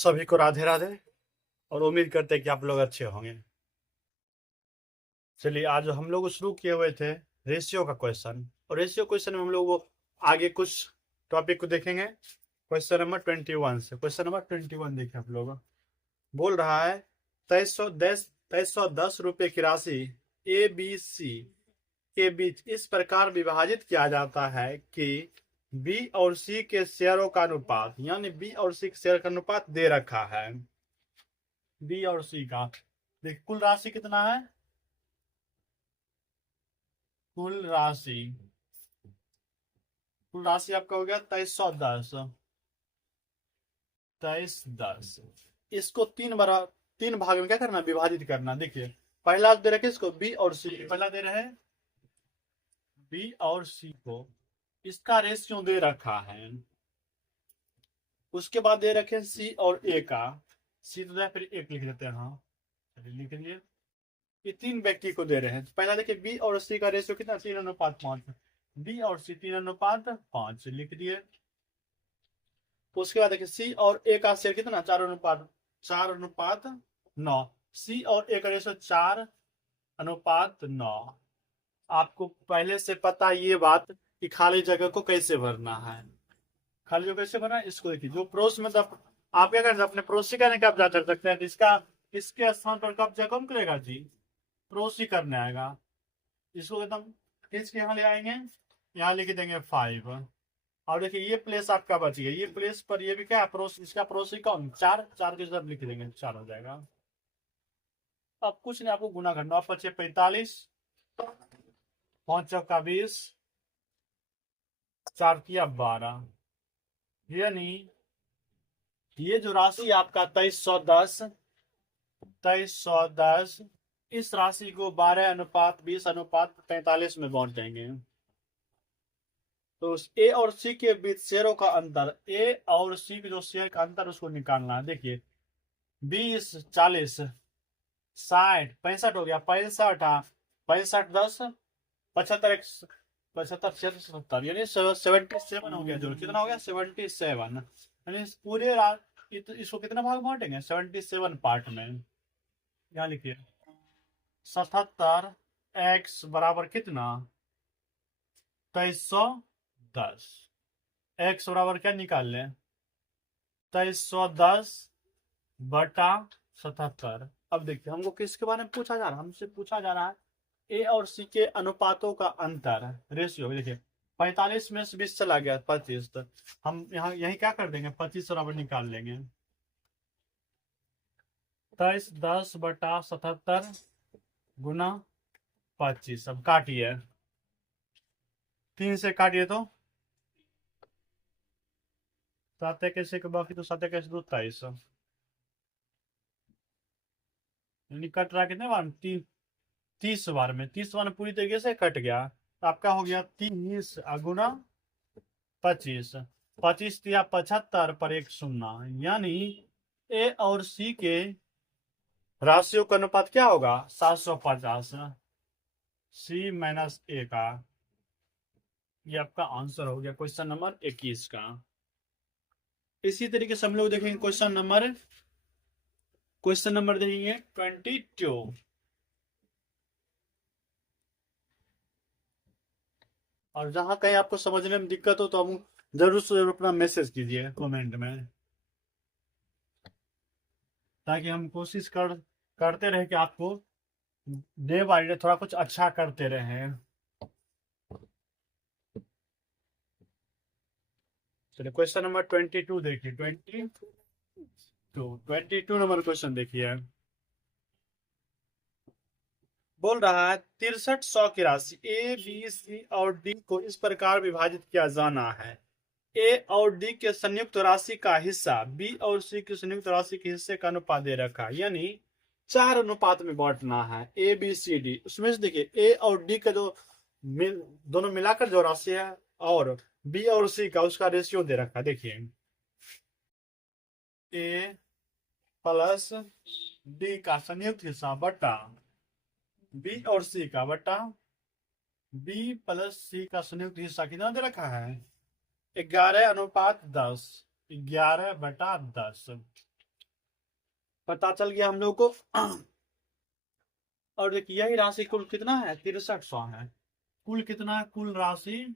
सभी को राधे राधे। और उम्मीद करते हैं कि आप लोग अच्छे होंगे। चलिए, आज हम लोग शुरू किए हुए थे रेशियो का क्वेश्चन, और रेशियो क्वेश्चन में हम लोग वो आगे कुछ टॉपिक को देखेंगे। क्वेश्चन नंबर 21 से क्वेश्चन नंबर 21 देखें आप लोग। बोल रहा है 2310 रुपए की राशि ए बी सी के बीच इस प्रकार विभाजित किया जाता है कि बी और सी के शेयरों का अनुपात, यानी बी और सी के शेयर का अनुपात दे रखा है। बी और सी का देख, कुल राशि कितना है? कुल राशि आपका हो गया 2310। 2310 इसको तीन भाग में क्या करना, विभाजित करना। देखिए, पहला दे रखे इसको बी और सी, पहला दे रहे हैं बी और सी को, इसका रेशियो दे रखा है। उसके बाद दे रखे सी और ए का, सी तो फिर एक लिख देते हैं। हाँ, चलिए लिख लीजिए। ये तीन व्यक्ति को दे रहे हैं। पहला देखिए बी और सी का रेशियो कितना, 3:5। बी और सी 3:5 लिख दिए। उसके बाद देखिए सी और ए का शेयर कितना, 4:9। सी और ए का रेशियो 4:9। आपको पहले से पता है ये बात कि खाली जगह को कैसे भरना है। खाली जगह कैसे भरना है, इसको देखिए। जो पड़ोस में आप क्या करते हैं, अपने पड़ोसी का कब्जा कर सकते हैं। इसका इसके स्थान पर कब्जा कौन करेगा जी? पड़ोसी करने आएगा। इसको एकदम खींच के यहाँ ले आएंगे, यहाँ लिख देंगे 5। और देखिए ये प्लेस आपका बच गया। ये प्लेस पर ये भी क्या है, इसका पड़ोसी कौन, 4। 4 के साथ लिख देंगे, 4 हो जाएगा। अब कुछ नहीं, आपको गुना करना। आप बचे 45, 5 चौका 20, 4 किया 12। यानी ये जो राशि आपका 2310, इस राशि को 12:20:45 में बांट देंगे। तो ए और सी के बीच शेयरों का अंतर, ए और सी के जो शेयर का अंतर उसको निकालना है। देखिए 20, 40, 60, 65 हो गया। 65, 65, 10, 75, 75, 70, यानी 77 हो गया। जो कितना हो गया, 77। यानी पूरे इसको कितना भाग बांटेंगे, 77 पार्ट में। यहाँ लिखिए 77 एक्स बराबर कितना, 2310। एक्स बराबर क्या निकाल लें, 2310 बटा 77। अब देखिए हमको किसके बारे में पूछा जा रहा है, हमसे पूछा जा रहा है ए और सी के अनुपातों का अंतर, रेशियो। देखिए 45 में से 20 चला गया, 25। तो हम यहाँ यही क्या कर देंगे, 25 बराबर निकाल लेंगे। 2310 बटा 77 गुना 25। अब काटिए, 3 से काटिए तो 7 कैसे के बाकी, तो 7 कैसे 23। यानी कट रहा कितने बार, 30 बार में। 30 बार में पूरी तरीके से कट गया। तो आपका हो गया 30 गुना 25। 25 दिया 75 पर एक शून्य, यानी ए और सी के राशियों का अनुपात क्या होगा, 750। सी माइनस ए का, ये आपका आंसर हो गया क्वेश्चन नंबर 21 का। इसी तरीके से हम लोग देखेंगे क्वेश्चन नंबर देखेंगे 22। और जहां कहीं आपको समझने में दिक्कत हो तो हम जरूर से जरूर अपना मैसेज कीजिए कमेंट में, ताकि हम कोशिश करते रहे कि आपको डे बाय डे थोड़ा कुछ अच्छा करते रहे। चलिए क्वेश्चन नंबर 22 देखिए। 22 नंबर क्वेश्चन देखिए। बोल रहा है 6300 की राशि ए बी सी और डी को इस प्रकार विभाजित किया जाना है। ए और डी के संयुक्त राशि का हिस्सा बी और सी की संयुक्त राशि के हिस्से का अनुपात दे रखा है, यानी 4 अनुपात में बांटना है। ए बी सी डी, उसमें से देखिए ए और डी का जो दोनों मिलाकर जो राशि है, और बी और सी का उसका रेशियो दे रखा है। देखिए ए प्लस डी का संयुक्त हिस्सा बटा बी और सी का बटा बी प्लस सी का संयुक्त हिस्सा कितना दे रखा है, 11:10। 11/10। पता चल गया हम लोग को। और देखिए यही राशि कुल कितना है, 6300 है। कुल कितना है, कुल राशि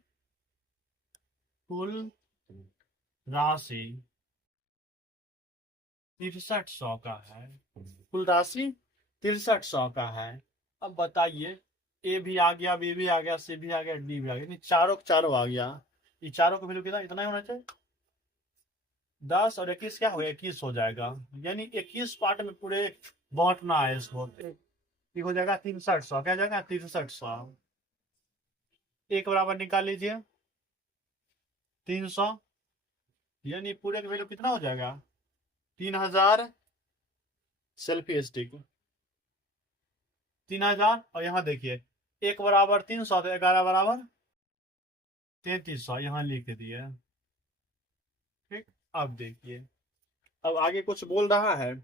6300 का है। कुल राशि 6300 का है। अब बताइए, ए भी आ गया, बी भी आ गया, सी भी आ गया, डी भी आ गया, चारों चारों आ गया। ये चारों का वैल्यू कितना, इतना ही होना चाहिए। 10 और 21 क्या हो गया, 21 हो जाएगा। यानी 21 पार्ट में पूरे बांटना है इसको। ये हो जाएगा 6300, क्या जाएगा 6300। एक बराबर निकाल लीजिए 300, यानी पूरे का वैल्यू कितना हो जाएगा, 3000 सेल्फी स्टिक 3000। और यहाँ देखिए एक बराबर 300 तो 11 बराबर 3300 यहाँ लिख दिए। ठीक, अब देखिए अब आगे कुछ बोल रहा है।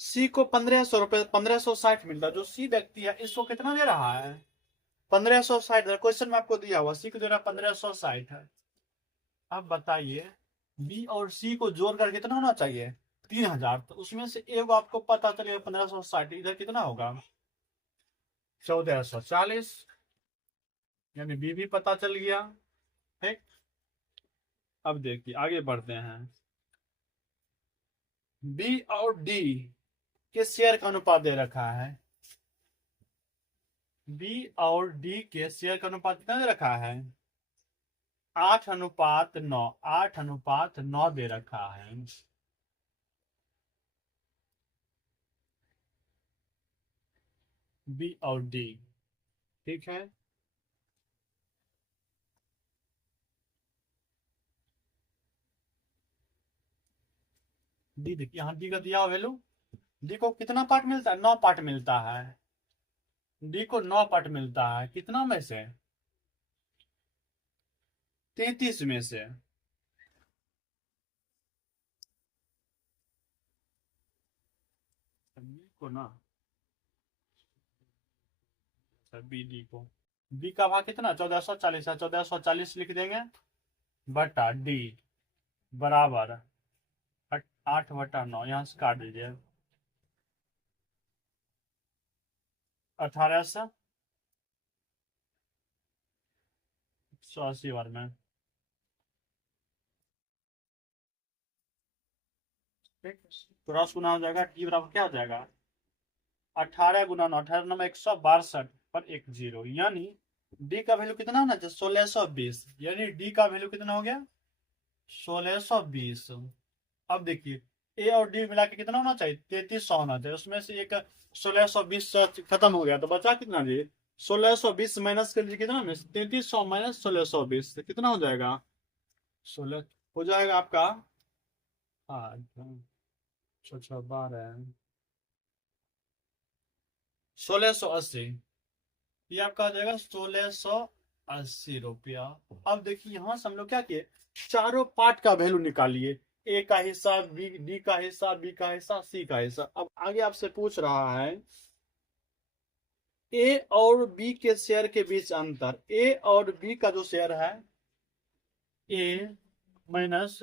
सी को 1500 रुपए 1560 मिलता है। जो सी व्यक्ति है इसको कितना दे रहा है, 1560। क्वेश्चन में आपको दिया हुआ सी को दे रहा 1560 है। अब बताइए बी और सी को जोड़कर कितना होना चाहिए, 3000। तो उसमें से एक आपको पता चलेगा 1560, इधर कितना होगा 1440, यानी बी भी पता चल गया। ठीक, अब देखिए आगे बढ़ते हैं। बी और डी के शेयर का अनुपात दे रखा है। बी और डी के शेयर का अनुपात कितना दे रखा है, 8:9, 8:9 दे रखा है। बी और डी, ठीक है। डी देखिए यहाँ डी का दिया वैल्यू। डी को कितना पार्ट मिलता है, 9 पार्ट मिलता है। डी को 9 पार्ट मिलता है, कितना में से, 33 में से। को ना बी डी को, बी का भाग कितना 1440 है, 1440 लिख देंगे बटा डी बराबर 8/9, यहाँ से काट दीजिए 1880 बार में। ठीक, क्रॉस गुना हो जाएगा, डी बराबर क्या हो जाएगा 18 गुना 9, 18 में 162 पर एक जीरो, यानी डी का वैल्यू कितना होना चाहिए 1620। यानी डी का वैल्यू कितना हो गया 1620। अब देखिए ए और डी मिला के कितना होना चाहिए 3300 होना चाहिए। उसमें से एक 1620 खत्म हो गया तो बचा कितना जी 1620 माइनस कर लीजिए कितना में 3300 माइनस 1620 कितना हो जाएगा 16 हो जाएगा आपका 12 1680। ये आपका आ जाएगा 1680 रुपया। अब देखिए यहां से हम लोग क्या किए, चारों पार्ट का वैल्यू निकालिए, ए का हिस्सा, बी डी का हिस्सा, बी का हिस्सा, सी का हिस्सा। अब आगे आपसे पूछ रहा है ए और बी के शेयर के बीच अंतर। ए और बी का जो शेयर है, ए माइनस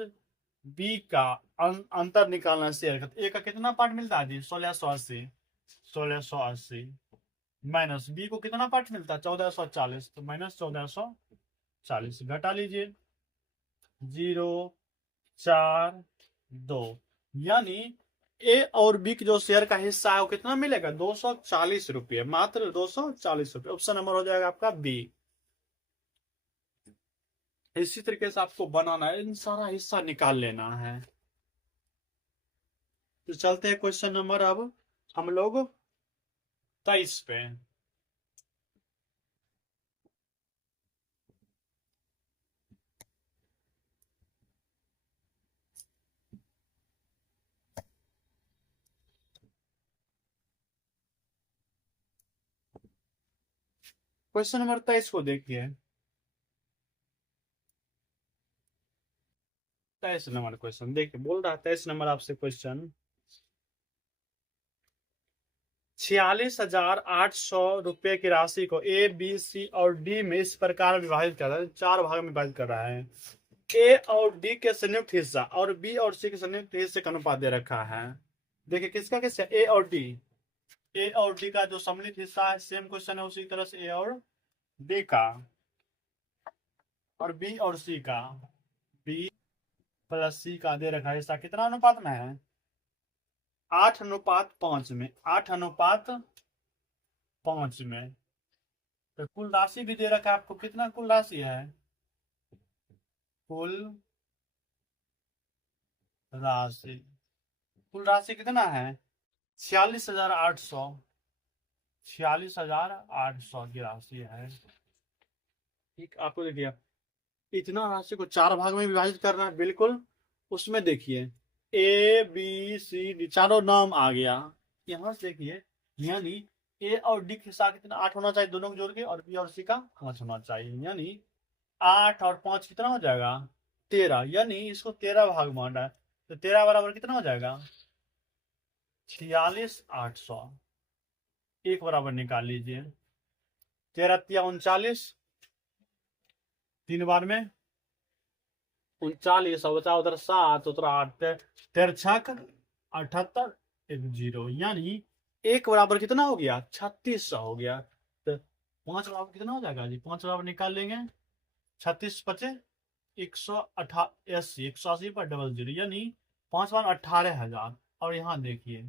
बी का अंतर निकालना शेयर का। ए का कितना पार्ट मिलता है जी 1680, 1680 माइनस बी को कितना पार्ट मिलता है 1440, तो माइनस 1440 घटा लीजिए 042, यानी ए और बी के जो शेयर का हिस्सा है वो कितना मिलेगा 240 रुपये, मात्र 240 रुपये। ऑप्शन नंबर हो जाएगा आपका बी। इसी तरीके से आपको बनाना है, इन सारा हिस्सा निकाल लेना है। तो चलते हैं क्वेश्चन नंबर अब हम लोग 23 पे। क्वेश्चन नंबर 23 को देखिए। 23 नंबर क्वेश्चन देखिए, बोल रहा है 23 नंबर आपसे क्वेश्चन, 46,800 की राशि को ए बी सी और डी में इस प्रकार विभाजित कर रहा है, 4 भाग में विभाजित कर रहा है। ए और डी के संयुक्त हिस्सा और बी और सी के संयुक्त हिस्से का अनुपात दे रखा है। देखिए किसका किसका, ए और डी। ए और डी का जो सम्मिलित हिस्सा है, सेम क्वेश्चन है उसी तरह से ए और डी का, और बी और सी का, बी प्लस सी का दे रखा है हिस्सा कितना अनुपात में है, 8:5 में, 8:5 में। तो कुल राशि भी दे रखा है आपको, कितना कुल राशि है, कुल राशि, कुल राशि कितना है 46,800, 46,800 की राशि है। ठीक, आपको देखिए इतना राशि को 4 भाग में विभाजित करना है, बिल्कुल उसमें देखिए ए बी सी डी चारों नाम आ गया। यहाँ से देखिए, यानी ए और डी के हिस्सा कितना 8 होना चाहिए दोनों को जोड़ के, और बी और सी का 5 होना चाहिए, यानी 8 और 5 कितना हो जाएगा 13, यानी इसको 13 भाग बांटा है, तो 13 बराबर कितना हो जाएगा 46,800। एक बराबर निकाल लीजिए, 13 तिया 39, 3 बार में 39, और बचा उधर 7, उधर 8, 13 78, 10, यानी एक बराबर कितना हो गया 3600 हो गया। तो 5 बराबर कितना हो जाएगा जी, 5 बराबर निकाल लेंगे, 36 पचे 188, 180 पर 00, यानी 5 बार 18,000। और यहाँ देखिए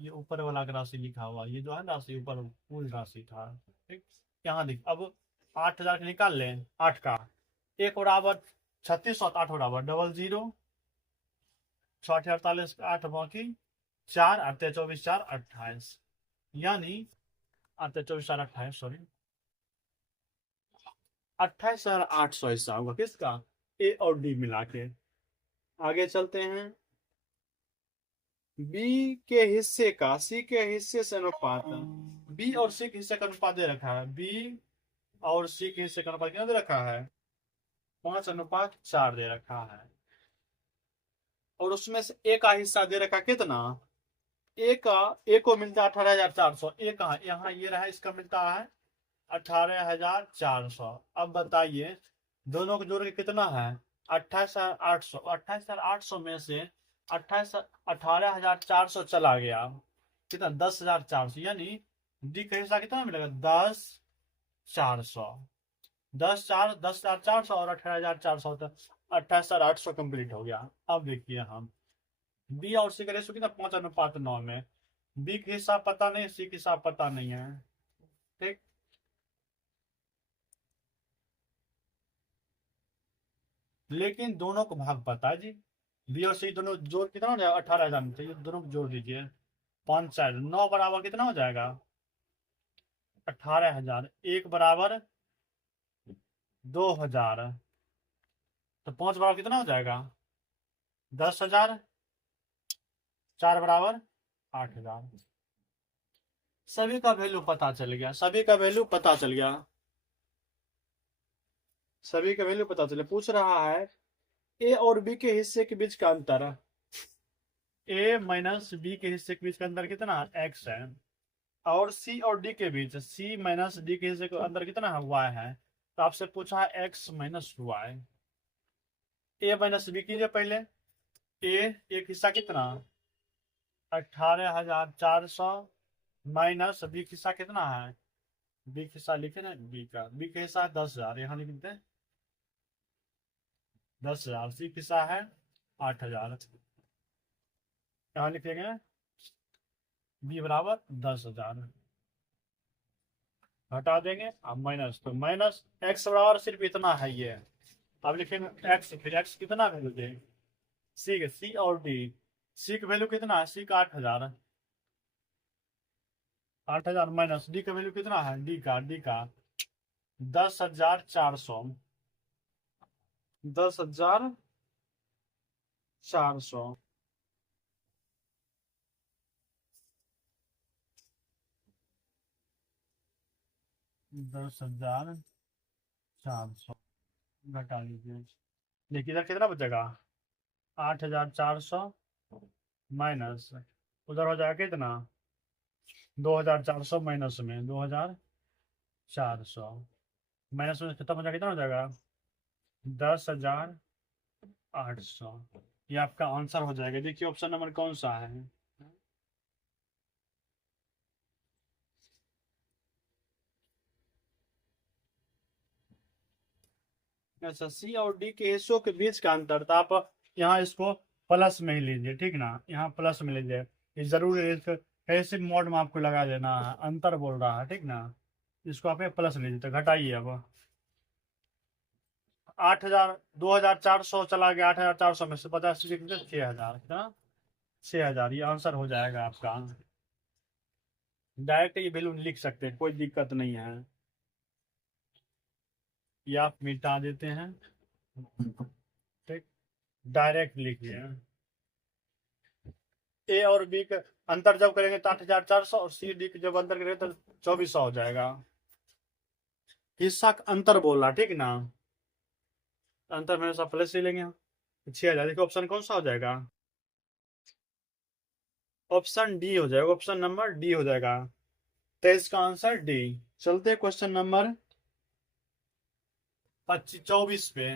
ये ऊपर वाला राशि लिखा हुआ, ये जो है राशि ऊपर कुल राशि था। ठीक, यहाँ देखिए अब 8,000 के निकाल लें, 8 का एक बराबर 36 और 8 बराबर 00, 6 48 8 बाकी 4 8 24 4 28, यानी 8 24 4 28, सॉरी 28,800 हिस्सा होगा किसका, ए और डी मिला के। आगे चलते हैं, बी के हिस्से का सी के हिस्से से अनुपात, बी और सी के हिस्से का अनुपात दे रखा है, बी और सी के हिस्से का अनुपात क्या दे रखा है 5:4 दे रखा है, और उसमें से ए का हिस्सा दे रखा कितना, ए का, ए को मिलता है 18,400, ए का यहाँ ये रहा, इसका मिलता है 18,400। अब बताइए दोनों को जोड़ के कितना है 28,800, 28,800 में से 18,400 चला गया, कितना 10,400, यानी डी का हिस्सा कितना मिलेगा 10,400, 10,400 और 18,400, 28,800 कंप्लीट हो गया। अब देखिए हम बी और सी का रेशो कितना 5:9 में, बी का हिस्सा पता नहीं, सी का हिस्सा पता नहीं है। ठीक, लेकिन दोनों को भाग पता है जी, बी और सी दोनों जोड़ कितना हो जाएगा 18,000 में, चाहिए दोनों को जोड़ दीजिए, 5 4 9 बराबर कितना हो जाएगा 18,000, एक बराबर 2,000, तो 5 बराबर कितना हो जाएगा 10,000, 4 बराबर 8,000। सभी का वैल्यू पता चल गया, सभी का वैल्यू पता चल गया, सभी का वैल्यू पता चले। पूछ रहा है ए और बी के हिस्से के बीच का अंतर, ए माइनस बी के हिस्से के बीच का अंतर कितना एक्स है, और सी और डी के बीच, सी माइनस डी के हिस्से का अंतर कितना है वाई है, तो आपसे पूछा है एक्स माइनस वाई। ए माइनस बी कीजिए पहले, ए एक हिस्सा कितना 18,400 माइनस बी का हिस्सा कितना है, बी का हिस्सा लिखे ना, बी का हिस्सा 10,000, यहाँ लिख देते हैं 10,000, सी का हिस्सा है 8,000, यहाँ लिखेंगे बी बराबर 10,000, हटा देंगे अब माइनस, तो माइनस एक्स बराबर सिर्फ इतना है ये। अब लिखेंगे एक्स, फिर एक्स कितना वैल्यू दे, सी और डी, सी का वैल्यू कितना है, सी का 8,000, 8,000 माइनस डी का वैल्यू कितना है, डी का 10,400, 10,400, 10,400 घटा लीजिए, देखिए इधर कितना बचेगा 8,400 माइनस, उधर हो जाएगा कितना 2,400 माइनस में 2,400, माइनस में खत्म हो जाएगा, कितना हो जाएगा 10,800। ये आपका आंसर हो जाएगा। देखिए ऑप्शन नंबर कौन सा है। अच्छा, सी और डी के हिस्सों के बीच का अंतर, तो आप यहाँ इसको प्लस में ही लीजिए, ठीक ना, यहाँ प्लस में लीजिए। ये जरूरी है, इसको कैसे मोड में आपको लगा देना है, अंतर बोल रहा है, ठीक ना। इसको आप प्लस लीजिए, तो घटाइए अब। 8,000, 2,400 चला गया, 8,400 में से 50 6,000, कितना 6,000, ये आंसर हो जाएगा आपका। डायरेक्ट ये वैल्यू लिख सकते हैं, कोई दिक्कत नहीं है। ये आप मिटा देते हैं, ठीक, डायरेक्ट लिखिए। ए और बी का अंतर जब करेंगे तो 8,400, और सी डी जब अंतर करेंगे तो 2,400 हो जाएगा। हिस्सा का अंतर बोल रहा, ठीक ना, अंतर में सब प्लस ही लेंगे। 6,000, देखिए ऑप्शन कौन सा हो जाएगा, ऑप्शन डी हो जाएगा, ऑप्शन नंबर डी हो जाएगा। तो इसका आंसर डी। चलते क्वेश्चन नंबर 24 पे।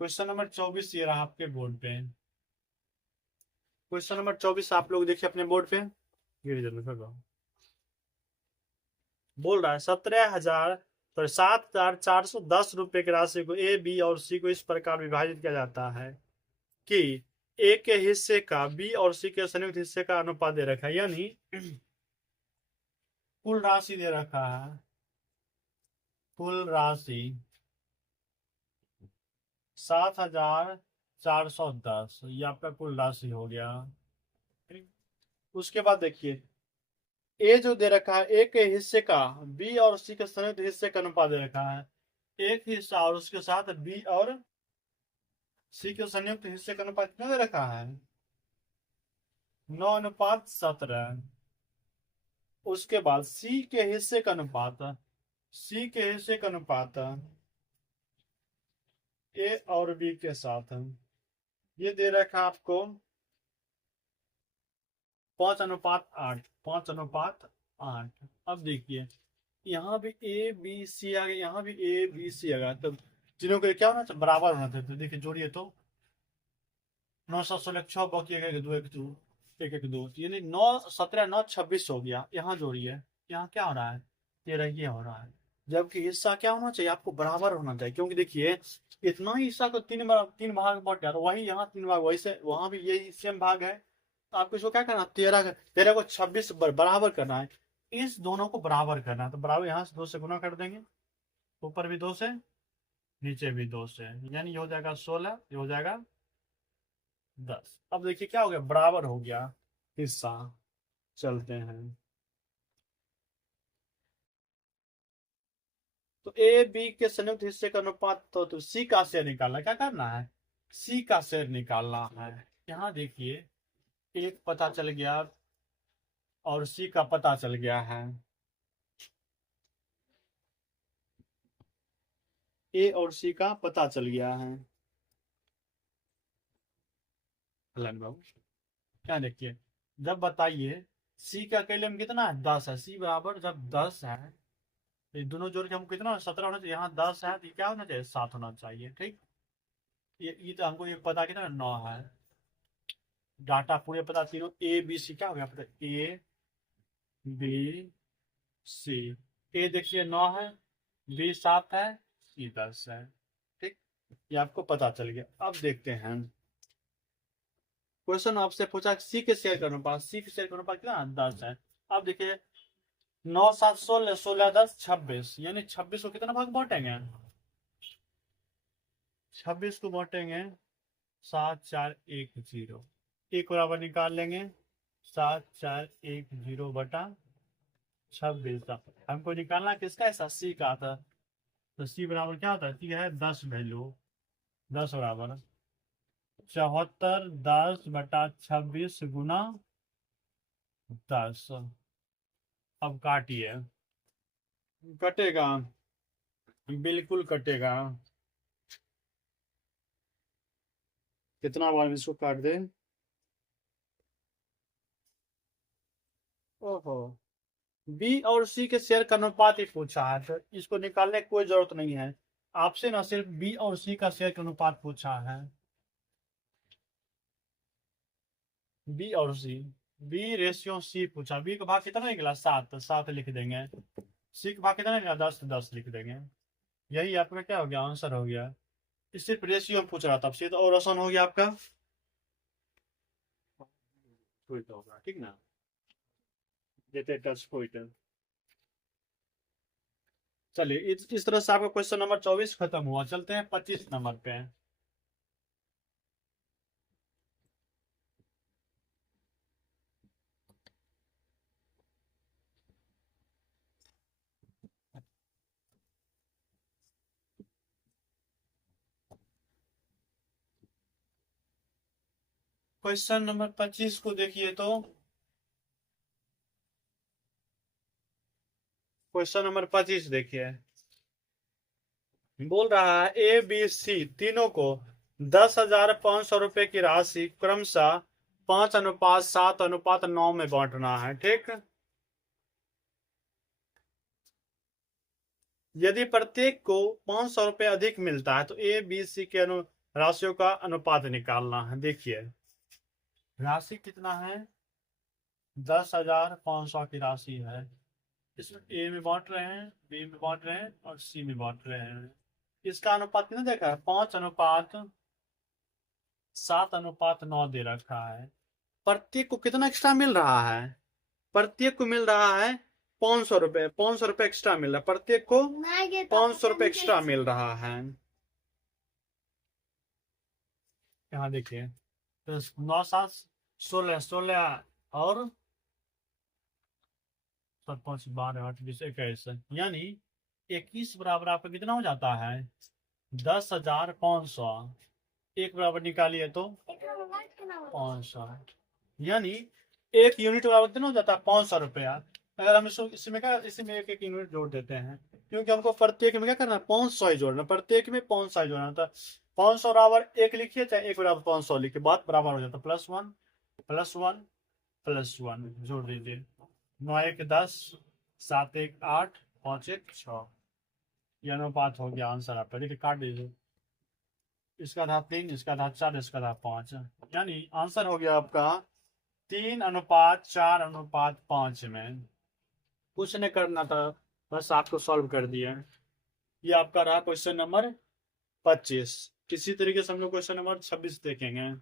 क्वेश्चन नंबर 24 ये रहा आपके बोर्ड पे। क्वेश्चन नंबर 24 आप लोग देखिए अपने बोर्ड पे। बोल रहा है 7,410 रुपए की राशि को ए, बी और सी को इस प्रकार विभाजित किया जाता है कि ए के हिस्से का बी और सी के संयुक्त हिस्से का अनुपात दे रखा है, यानी कुल राशि दे रखा है, कुल राशि 7,410, ये आपका कुल राशि हो गया। उसके बाद देखिए ए जो दे रखा है, ए के हिस्से का बी और सी के संयुक्त हिस्से का अनुपात दे रखा है। एक हिस्सा और उसके साथ बी और सी के संयुक्त हिस्से का अनुपात कितना दे रखा है, 9:17। उसके बाद सी के हिस्से का अनुपात, सी के हिस्से का अनुपात ए और बी के साथ, ये दे रखा है आपको 5:8, 5:8। अब देखिए यहाँ भी ए बी सी आ गया, यहाँ भी ए बी सी आ गया, तब तीनों के क्या होना चाहिए, बराबर होना चाहिए। तो देखिए जोड़िए तो 9, 7, 16, 6, बाकी एक, 2, 1, 2, 1, 1, 2, यानी 9, 17, 9, 26 हो गया। यहाँ जोड़िए, यहाँ क्या हो रहा है, 13, ये हो रहा है। जबकि हिस्सा क्या होना चाहिए, आपको बराबर होना चाहिए, क्योंकि देखिए इतना ही हिस्सा को तीन भाग बांट गया, तो वही यहाँ 3 भाग, वैसे वहां भी यही सेम भाग है। तो आपको इसको क्या करना, 13 को 26 बराबर करना है, इस दोनों को बराबर करना है। तो बराबर यहाँ से 2 से गुना कर देंगे, ऊपर भी 2 से, नीचे भी 2 से, यानी ये हो जाएगा 16, ये हो जाएगा 10। अब देखिए क्या हो गया, बराबर हो गया हिस्सा। चलते हैं, तो ए बी के संयुक्त हिस्से का अनुपात, तो सी का शेयर निकालना, क्या करना है, सी का शेयर निकालना है। यहाँ देखिए एक पता चल गया और सी का पता चल गया है। ए और सी का पता चल गया है। हलन बाबू क्या देखिए, जब बताइए सी का अकेले में कितना है, 10 है, सी बराबर जब 10 है, तो ये दोनों जोड़ के हमको कितना 17 होना चाहिए, यहाँ 10 है तो ये क्या होना चाहिए, 7 होना चाहिए, ठीक। ये तो हमको ये पता कितना 9 है। डाटा पूरे पता, तीनों ए बी सी क्या हो गया, पता ए बी सी। ए देखिए 9 है, बी 7 है, सी 10 है, ठीक। ये आपको पता चल गया। अब देखते हैं क्वेश्चन आपसे पूछा सी के शेयर का अनुपात, सी के शेयर का अनुपात कितना 10 है। अब देखिए 9, 7, 16, 16, 10, 26, यानी 26 को कितना भाग बांटेंगे, 26 को बांटेंगे 7, 4, 1, 0, एक बराबर निकाल लेंगे, 7, 4, 1, 0 बटा 26। हमको निकालना किसका है, सी का था। तो सी बराबर क्या होता है, सी है 10 वैल्यू, 10 बराबर 74 10/26 गुना 10। अब काटिए। कटेगा, बिल्कुल कटेगा। कितना बार इसको काट दे। ओहो, बी और सी के शेयर का अनुपात ही पूछा है, तो इसको निकालने की कोई जरूरत नहीं है। आपसे ना सिर्फ बी और सी का शेयर का अनुपात पूछा है। बी और सी, बी रेशियो सी पूछा। बी का भाग कितना निकला? 7, 7 लिख देंगे। सी का भाग कितना निकला? 10, 10 लिख देंगे। यही आपका क्या हो गया? आंसर हो गया। इस सिर्फ रेशियो पूछ रहा था, अब तो और आसान हो गया आपका। कोई तो होगा, ठीक ना? देते टच पॉइंट। चलिए, इस तरह से आपका क्वेश्चन नंबर 24 खत्म हुआ। चलते हैं 25 नंबर पे। क्वेश्चन नंबर 25 को देखिए तो, क्वेश्चन नंबर 25 देखिए। बोल रहा है ए बी सी तीनों को 10,500 रुपए की राशि क्रमशः 5:7:9 में बांटना है, ठीक। यदि प्रत्येक को 500 रुपए अधिक मिलता है तो ए बी सी के राशियों का अनुपात निकालना है। देखिए, राशि कितना है? 10,500 की राशि है। इसमें ए में बांट रहे हैं, बी में बांट रहे हैं और सी में बांट रहे हैं। इसका अनुपात कितना देखा है? 5:7:9 दे रखा है। प्रत्येक को कितना एक्स्ट्रा मिल रहा है? प्रत्येक को मिल रहा है 500 रुपए। 500 रुपए एक्स्ट्रा मिल रहा है प्रत्येक को। 500 रुपए एक्स्ट्रा मिल रहा है। यहाँ देखिए, तो 9 7 16 16 और 7 5 12 8 20 21, यानी 21 बराबर आपका कितना हो जाता है? 10,500। एक बराबर निकालिए तो 500, यानी एक यूनिट बराबर कितना हो जाता है? 500 रुपया। अगर हम इसमें क्या, इसमें एक एक यूनिट जोड़ देते हैं, क्योंकि हमको प्रत्येक में क्या करना है? 500 ही जोड़ना। प्रत्येक में 500 ही जोड़ना था। 500 बराबर एक लिखिए, चाहे एक बराबर 500 लिखिए, बात बराबर हो जाता है। +1 +1 +1 जोड़ दीजिए। 9 1 10, 7 1 8, 5 1 6। यह अनुपात हो गया। आंसर आपका देखिए, काट दीजिए। इसका था 3, इसका था 4, इसका था 5, यानी आंसर हो गया आपका 3:4:5 में। कुछ नहीं करना था, बस आपको सॉल्व कर दिया। ये आपका रहा क्वेश्चन नंबर 25। इसी तरीके से हम लोग क्वेश्चन नंबर 26 देखेंगे।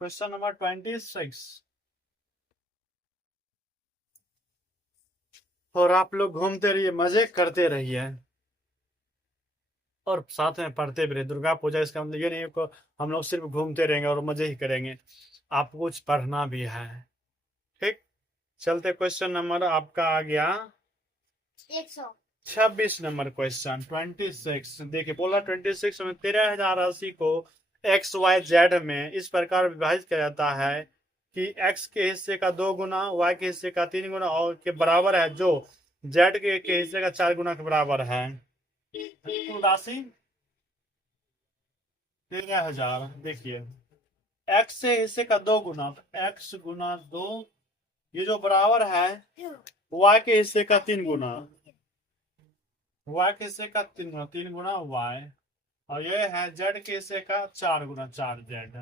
क्वेश्चन नंबर 26, और आप लोग घूमते रहिए, मजे करते रहिए और साथ में पढ़ते भी रहे। दुर्गा पूजा, इसका मतलब ये नहीं कि हम लोग सिर्फ घूमते रहेंगे और मजे ही करेंगे, आपको कुछ पढ़ना भी है, ठीक। चलते, क्वेश्चन नंबर आपका आ गया 26 नंबर क्वेश्चन 26। देखिए, बोला 26 में 13,000 राशि को एक्स वाई जेड में इस प्रकार विभाजित किया जाता है कि एक्स के हिस्से का 2 गुना, वाई के हिस्से का 3 गुना और के बराबर है, जो जेड के हिस्से का 4 गुना के बराबर है। कुल राशि 13,000। देखिए, एक्स से हिस्से का 2 गुना, तो एक्स गुना 2, ये जो बराबर है वाई के हिस्से का 3 गुना, वाई के हिस्से का 3 गुना, 3 गुना वाई, और ये है जेड के हिस्से का 4 गुना 4 जेड।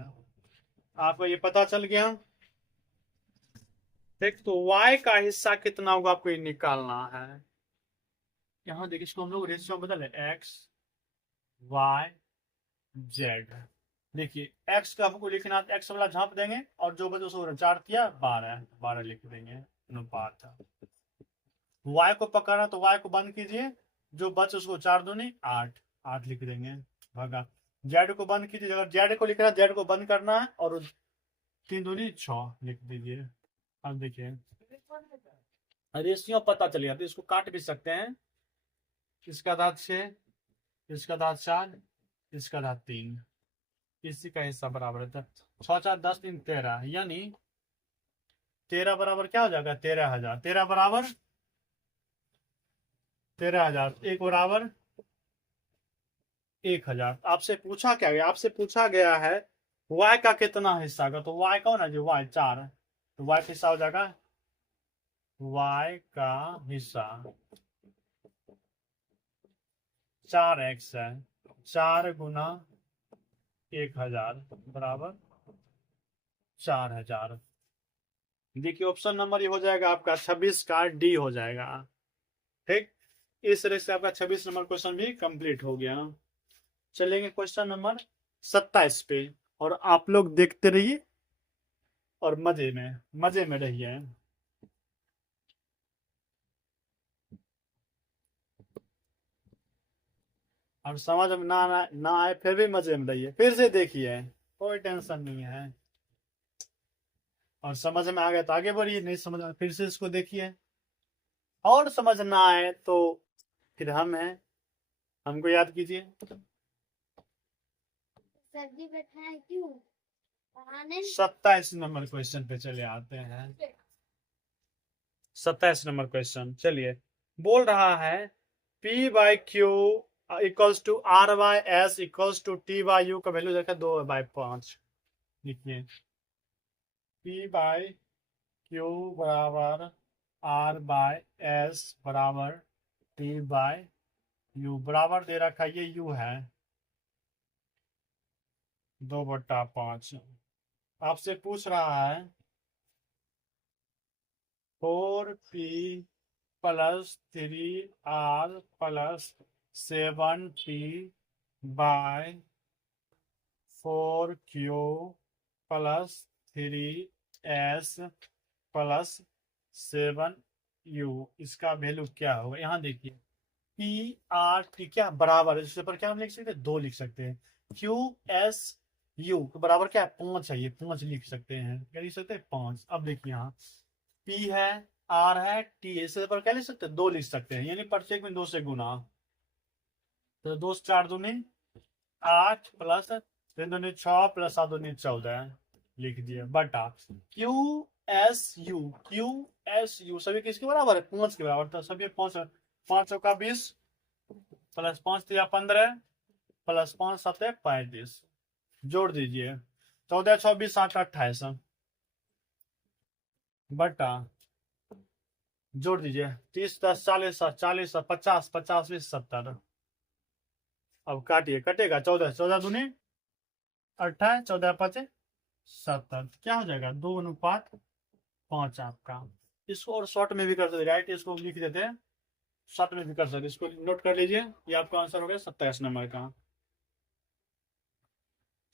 आपको ये पता चल गया, ठीक। तो y का हिस्सा कितना होगा आपको ये निकालना है। यहाँ देखिए, इसको हम लोग रेशियो में बदले, x y z। देखिए, x का हमको लिखना है, x वाला झांप देंगे और जो बचे उसको 4 किया 12, 12 लिख देंगे अनुपात। y को पकड़ना तो y को बंद कीजिए, जो बचे उसको 4 दूनी 8, 8 लिख देंगे भागा जेड को बंद कीजिए, अगर जेड को लिख रहा है जेड को बंद करना है और 3 दूनी 6 लिख दीजिए। अब देखिए रेशियो पता चल गया, तो इसको काट भी सकते हैं। इसका दांत 6, इसका दांत 4, इसका दांत 3, इसी का हिस्सा बराबर है। 6 4 10 3 13, यानी 13 बराबर क्या हो जाएगा 13,000। 13 बराबर 13,000, एक बराबर 1,000। आपसे पूछा क्या गया, आपसे पूछा गया है y का कितना हिस्सा का, तो y कौन है जो y 4 है, तो y का हिस्सा हो जाएगा y का हिस्सा 4x है। 4 गुना 1,000 बराबर 4,000। देखिए ऑप्शन नंबर ये हो जाएगा आपका 26 का डी हो जाएगा। ठीक, इस तरह से आपका 26 नंबर क्वेश्चन भी कंप्लीट हो गया। चलेंगे क्वेश्चन नंबर 27 पे, और आप लोग देखते रहिए और मजे में रहिए। और समझ में ना आए फिर भी मजे में रहिए, फिर से देखिए, कोई टेंशन नहीं है। और समझ में आ गया तो आगे बढ़िए, नहीं समझ में फिर से इसको देखिए, और समझ ना आए तो फिर हम हैं, हमको याद कीजिए। सर्दी बैठा है क्यों? 27 नंबर क्वेश्चन पे चले आते हैं। 27 नंबर क्वेश्चन, चलिए बोल रहा है P by Q equals to R by S equals to T by U का वैल्यू देखा 2/5। लिखिए P बाई क्यू बराबर R बाई S बराबर T बाई U, बराबर दे रखा ये U है 2/5। आपसे पूछ रहा है 4P plus 3R plus 7P by 4Q plus 3S plus 7U, इसका वैल्यू क्या होगा। यहाँ देखिए P R T क्या बराबर है, इसके पर क्या हम लिख सकते हैं 2 लिख सकते हैं। QSU बराबर क्या है 5 है, ये 5 लिख सकते हैं, क्या लिख सकते हैं 5। अब देखिए यहाँ P है R है T है, इसके पर क्या लिख सकते हैं 2 लिख सकते हैं, यानी प्रत्येक में 2 से गुना, तो 2 से 4 दूनी 8 प्लस 3 दूनी 6 प्लस 7 दूनी 14 लिख दिया, बटा QSU सभी किसके बराबर है 5 के बराबर, तो सभी 5 5 का 20 प्लस 5 दिया 15 प्लस 5 7 35, जोड़ दीजिए 14 24 7 28 बटा जोड़ दीजिए 30 10 40 40 50 50 20 70। अब काटिए, कटेगा 14 14 दूनी 28 14 5 70, क्या हो जाएगा 2:5 आपका। इसको और शॉर्ट में भी कर सकते, राइट इसको लिख देते हैं, शॉर्ट में भी कर सकते, इसको नोट कर लीजिए, ये आपका आंसर हो गया 27 नंबर का।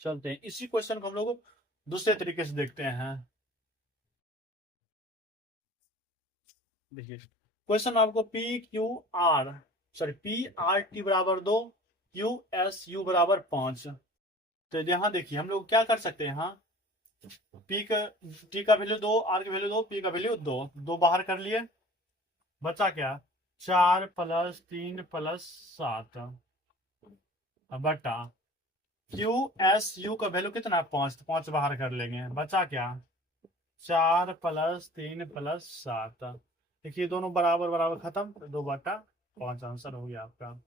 चलते हैं इसी क्वेश्चन को हम लोग दूसरे तरीके से देखते हैं। देखिए क्वेश्चन आपको P बराबर 2 QSU बराबर 5, तो यहाँ देखिए हम लोग क्या कर सकते हैं, यहाँ T का वैल्यू 2, R की वैल्यू 2, P का वैल्यू 2, 2 बाहर कर लिए, बचा क्या 4 प्लस 3 प्लस 7 बटा QSU का वैल्यू कितना 5, तो 5 बाहर कर लेंगे, बचा क्या 4 प्लस 3 प्लस 7। देखिए दोनों बराबर बराबर खत्म, 2/5 आंसर हो गया आपका।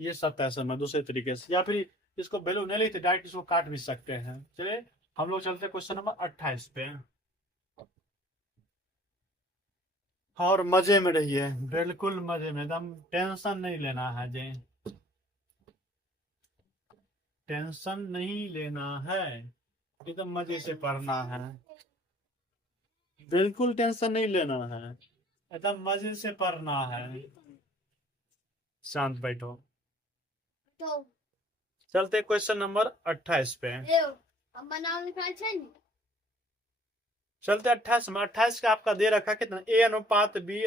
ये 27 में दूसरे तरीके से, या फिर इसको वैल्यू नहीं लेते डायरेक्ट इसको काट भी सकते हैं। चलिए हम लोग चलते हैं क्वेश्चन नंबर 28 पे, और मजे में रहिए, बिल्कुल मजे में, एकदम टेंशन नहीं लेना है जी, टेंशन नहीं लेना है, एकदम मजे से पढ़ना है, बिल्कुल टेंशन नहीं लेना है, एकदम मजे से पढ़ना है। शांत बैठो। तो चलते क्वेश्चन नंबर 28 पे, अम्मा नाम लिखा है नहीं? चलते 28 में। 28 का आपका दे रखा कितना A अनुपात B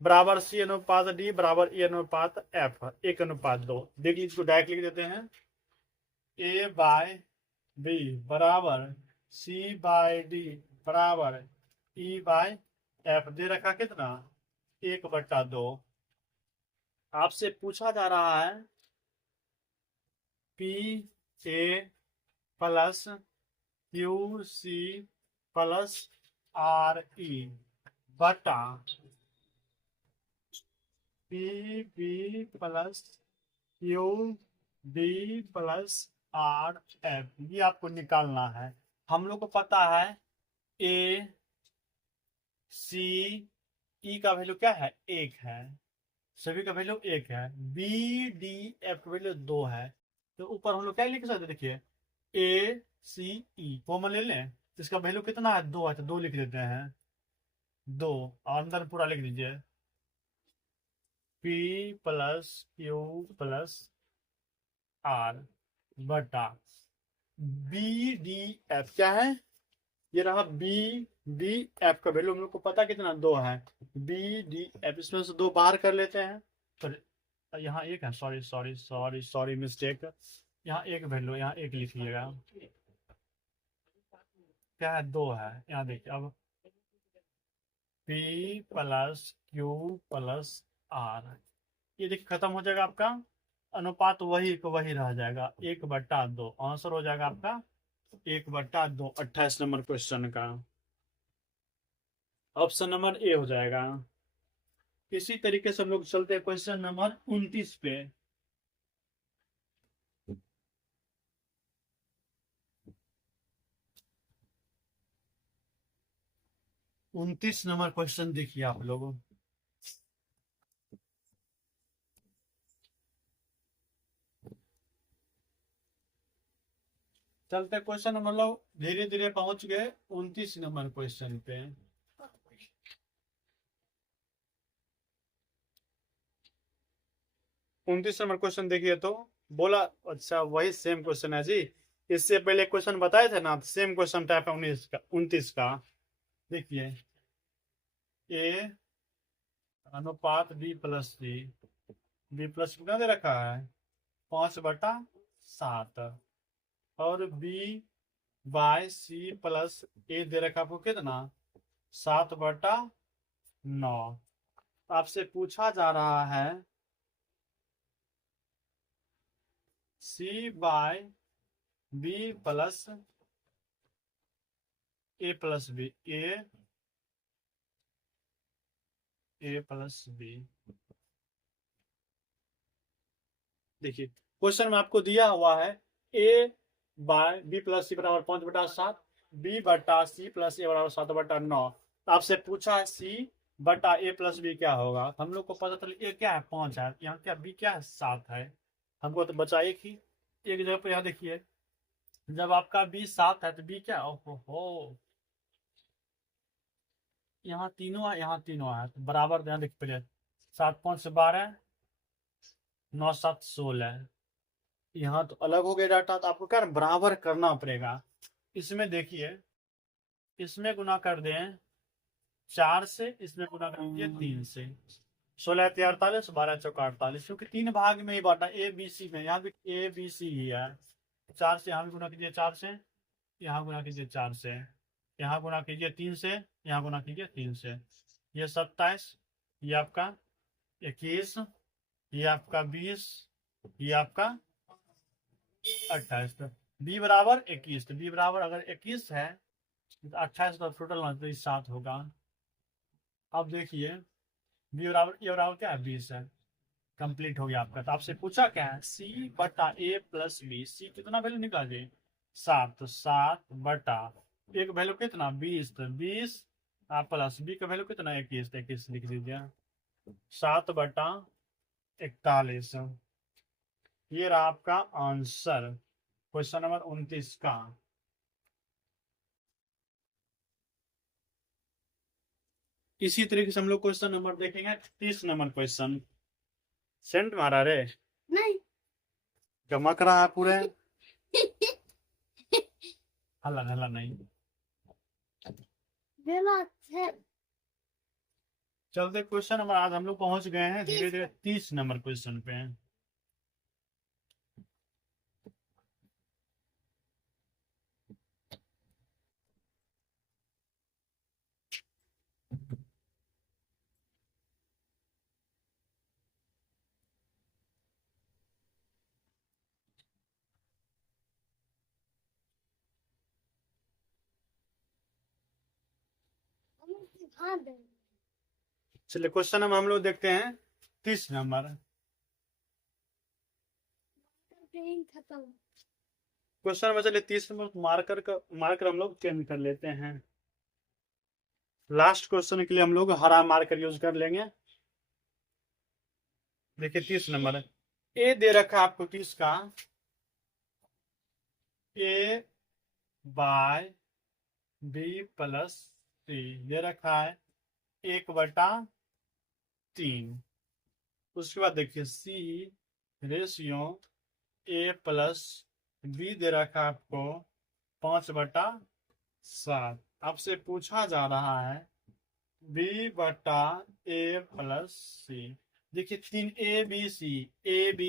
बराबर सी अनुपात डी बराबर ए अनुपात एफ, 1:2। देखिए इसको डायरेक्ट लिख देते हैं, ए बाय बी बराबर सी बाय डी बराबर ई बाय एफ। दे रखा कितना, 1/2। आपसे पूछा जा रहा है P A plus Q C plus R E बटा P B plus Q D plus R F. ये आपको निकालना है। हम लोग को पता है ए सी ई का वैल्यू क्या है, 1 है, सभी का वैल्यू 1 है। बी डी एफ का वैल्यू 2 है। तो ऊपर हम लोग क्या लिख सकते, देखिए ए सी ई कॉमन ले लें, तो इसका वैल्यू कितना है, 2 है, तो 2 लिख देते हैं, 2। और अंदर पूरा लिख दीजिए, P plus Q plus R बटा बी डी एफ क्या है, ये रहा बी डी एफ का वैल्यू हम लोग को पता कितना, 2 है। बी डी एफ, इसमें से 2 बाहर कर लेते हैं, तो यहाँ 1 है, sorry sorry sorry sorry mistake, यहाँ 1 वैल्यू, यहाँ 1 लिखिएगा, क्या है, 2 है। यहाँ देखिए अब P plus Q plus R, ये देखिए खत्म हो जाएगा आपका, अनुपात वही को वही रह जाएगा, 1/2। आंसर हो जाएगा आपका 1/2, 28 नंबर क्वेश्चन का ऑप्शन नंबर ए हो जाएगा। इसी तरीके से हम लोग चलते हैं क्वेश्चन नंबर 29 पे। 29 नंबर क्वेश्चन देखिए आप लोगों, चलते क्वेश्चन हम लोग धीरे धीरे पहुंच गए 29 नंबर क्वेश्चन पे। 29 नंबर क्वेश्चन देखिए, तो बोला, अच्छा वही सेम क्वेश्चन है जी, इससे पहले क्वेश्चन बताए थे ना, सेम क्वेश्चन टाइप है 29 का। देखिए ए अनुपात बी प्लस सी, बी प्लस कितना दे रखा है, 5/7, और बी बाय सी प्लस ए दे रखा आपको कितना, 7/9। आपसे पूछा जा रहा है सी by B plus A plus B, A plus B. देखिए क्वेश्चन में आपको दिया हुआ है ए बाय बी प्लस सी बराबर 5/7, बी बटा सी प्लस ए बराबर 7/9। आपसे पूछा है सी बटा ए प्लस बी क्या होगा, हम लोग को पता चल ए क्या है, 5 है, यहाँ क्या बी क्या है, 7 है। हमको तो बचा एक ही, एक जगह पे यहाँ देखिए, जब आपका बी 7 है तो बी क्या, ओहो यहाँ तीनों है, यहाँ तीनों है, तो बराबर ध्यान देखिए पहले, 7×5 = 12, 9×7 = 16। यहाँ तो अलग हो गया डाटा, तो आपको क्या बराबर करना पड़ेगा। इसमें देखिए, इसमें गुना कर दें 4 से, इसमें गुना कर दीजिए 3 से, 16×3 = 48, 12×4 = 48, क्योंकि 3 भाग में ही बांटा ए बी सी में, यहाँ भी ए बी सी ही है। 4 से यहाँ भी गुना कीजिए, 4 से यहाँ गुना कीजिए, 4 से यहाँ गुना कीजिए, 3 से यहाँ गुना कीजिए, 3 से, ये 27, ये आपका 21, ये आपका 20, ये आपका 28। बी बराबर 21, तो बी बराबर अगर 21 है तो 28 का टोटल ना, तो 7 होगा। अब देखिए बी बराबर, ए बराबर क्या है, 20 है, कंप्लीट हो गया आपका। तो आपसे पूछा क्या है, सी बटा ए प्लस बी, सी कितना वैल्यू निकालिए, 7, तो 7 बटा एक वैल्यू कितना, 20, तो 20 प्लस बी का वैल्यू कितना, 21, तो 21 लिख दीजिए, 7/41। ये रहा आपका आंसर क्वेश्चन नंबर 29 का। इसी तरीके से हम लोग क्वेश्चन नंबर देखेंगे 30 नंबर क्वेश्चन। सेंट मारा रे, नहीं चमक रहा है पूरे, हल्ला हल्ला नहीं, बेला है। चलते क्वेश्चन नंबर, आज हम लोग पहुंच गए हैं धीरे धीरे 30 नंबर क्वेश्चन पे। हम सिखा देंगे। चलिए क्वेश्चन नंबर हम लोग देखते हैं 30 नंबर। ट्रेन खत्म। क्वेश्चन नंबर चलिए 30 नंबर, मार्कर हम लोग चेंज कर लेते हैं। लास्ट क्वेश्चन के लिए हम लोग हरा मार्कर यूज कर लेंगे। देखिए 30 नंबर ए दे रखा है आपको 30 का, ए बाय बी प्लस सी दे रखा है 1/3। उसके बाद देखिए सी रेशियो ए प्लस बी दे रखा है आपको 5/7। आपसे पूछा जा रहा है b/a प्लस सी। देखिए 3 ए बी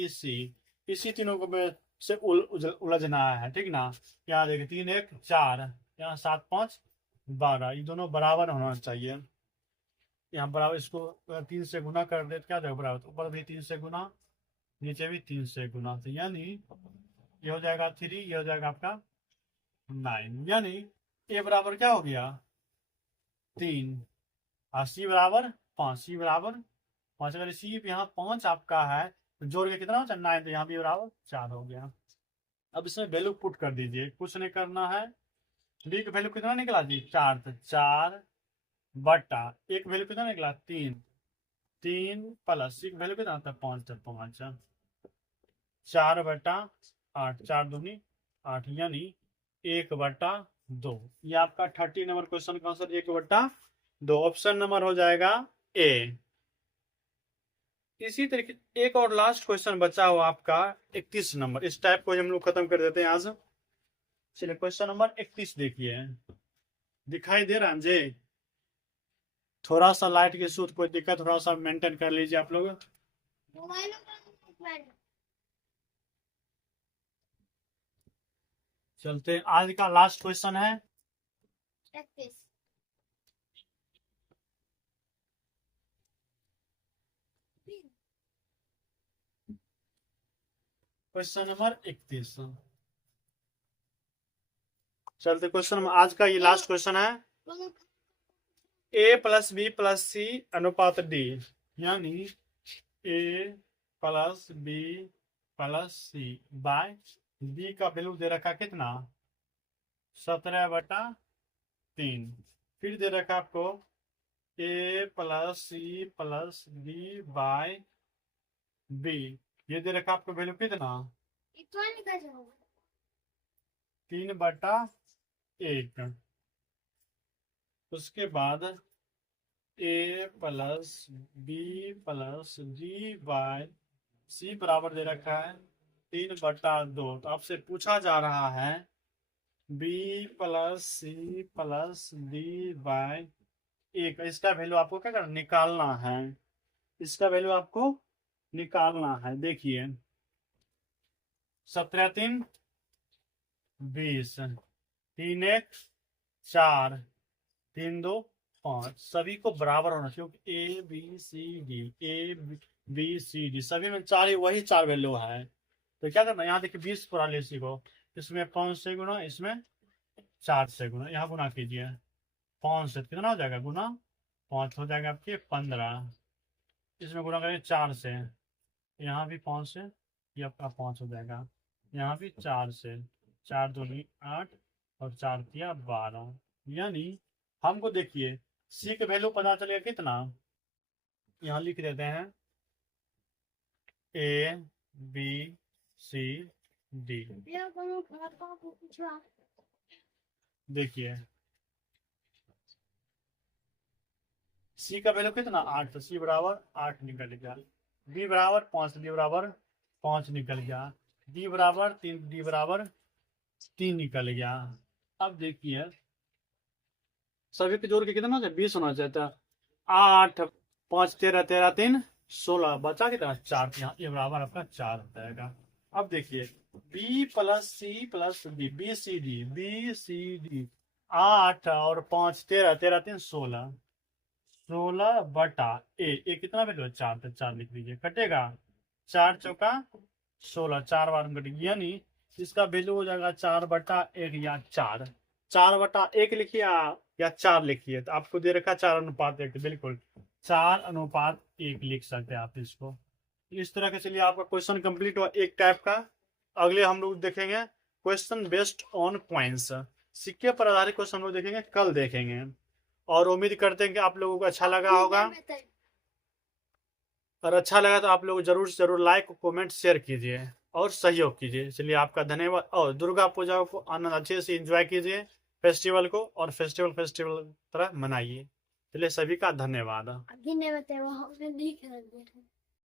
सी इसी तीनों को में से उलझना है, ठीक ना। यहाँ देखिए 3 1 4, यहाँ 7 5 12, ये दोनों बराबर होना चाहिए। यहाँ बराबर, इसको 3 से गुना कर दे तो क्या जाएगा बराबर, ऊपर भी 3 से गुना, नीचे भी 3 से गुना, तो यानी ये हो जाएगा 3, ये हो जाएगा आपका 9, यानी ए बराबर क्या हो गया 3 और सी बराबर 5। सी बराबर 5, अगर सी यहाँ 5 आपका है तो जोड़ के कितना हो जाए 9, तो यहाँ भी बराबर 4 हो गया। अब इसमें वैल्यू पुट कर दीजिए, कुछ नहीं करना है। बी का वैल्यू कितना निकला जी 4, तो 4 बटा एक वैल्यू कितना निकला 3, 3 प्लस सी का वैल्यू कितना था 5, तो 5 4/8, 4 दूनी 8, यानी 1/2। ये आपका 30 नंबर क्वेश्चन का आंसर 1/2। ऑप्शन नंबर हो जाएगा ए। इसी तरीके एक और लास्ट क्वेश्चन बचा हुआ आपका 31 नंबर। इस टाइप को हम लोग खत्म कर देते हैं आज। चलिए क्वेश्चन नंबर 31 देखिए, दिखाई दे रहा है जी। थोड़ा सा लाइट की सूट कोई दिक्कत, थोड़ा सा मेंटेन कर लीजिए आप लोग। मोबाइल में चलते आज का लास्ट क्वेश्चन है 31। Question number 31। चलते क्वेश्चन आज का ये लास्ट क्वेश्चन है A plus B plus C अनुपात डी, यानी A plus B plus C by B का वैल्यू दे रखा कितना 17/3। फिर दे रखा आपको A plus C plus D by B, ये दे रखा आपको वैल्यू कितना इतना निकल जाओ 3/1। उसके बाद A plus B plus D by C बराबर दे रखा है 3/2। तो आपसे पूछा जा रहा है B plus C plus D by 1, इसका वैल्यू आपको क्या करना निकालना है। इसका वैल्यू आपको निकालना है। देखिए 17 3 20, 3 1 4, 3 2 5, सभी को बराबर होना चाहिए क्योंकि A B C D, A B C D सभी में 4 ही, वही 4 वैल्यू है। तो क्या करना, यहाँ देखिए 20 पूरा ले को, इसमें 5 से गुना, इसमें 4 से गुना, यहाँ गुना कीजिए 5 से कितना हो जाएगा गुना 5 हो जाएगा आपके 15, इसमें गुना करेंगे 4 से, यहाँ भी 5 से, ये आपका 5 हो जाएगा, यहाँ भी 4 से, 4 दूनी 8 और 4 किया 12, यानी हमको देखिए सी का वैल्यू पता चलेगा कितना, यहाँ लिख देते हैं ए बी सी डी। देखिए सी का वैल्यू कितना 8, तो सी बराबर 8 निकल गया, बी बराबर 5, डी बराबर 5 निकल गया, डी बराबर 3, डी बराबर 3 निकल गया। अब देखिए सभी के जोड़ के कितना हो जाए 20 होना चाहिए था, 8 5 13 13 3 16 बचा कितना 4, यहाँ ये बराबर आपका 4 हो जाएगा। अब देखिए B plus C plus D, B C D 8 और 5 13 13 3 16, 16 बटा ए कितना बेटा 4, तो 4 लिख लीजिए, कटेगा 4 चौका 16, 4 बार में कटेगी, यानी इसका वैल्यू हो जाएगा 4 बटा 1 या 4, 4 बटा 1 लिखिए या 4 लिखिए, तो आपको दे रखा 4 अनुपात 1, बिल्कुल 4 अनुपात 1 लिख सकते हैं आप इसको। इस तरह के चलिए आपका क्वेश्चन कंप्लीट हुआ एक टाइप का। अगले हम लोग देखेंगे क्वेश्चन बेस्ड ऑन कॉइन्स, सिक्के पर आधारित क्वेश्चन हम लोग देखेंगे, कल देखेंगे। और उम्मीद करते हैं कि आप लोगों को अच्छा लगा होगा, और अच्छा लगा तो आप लोग जरूर से जरूर लाइक कमेंट शेयर कीजिए और सहयोग कीजिए। चलिए आपका धन्यवाद, और दुर्गा पूजा को आनंद अच्छे से एंजॉय कीजिए फेस्टिवल को, और फेस्टिवल तरह मनाइए। चलिए सभी का धन्यवाद। अभी नहीं बताया, वो हमने नहीं कर दिया।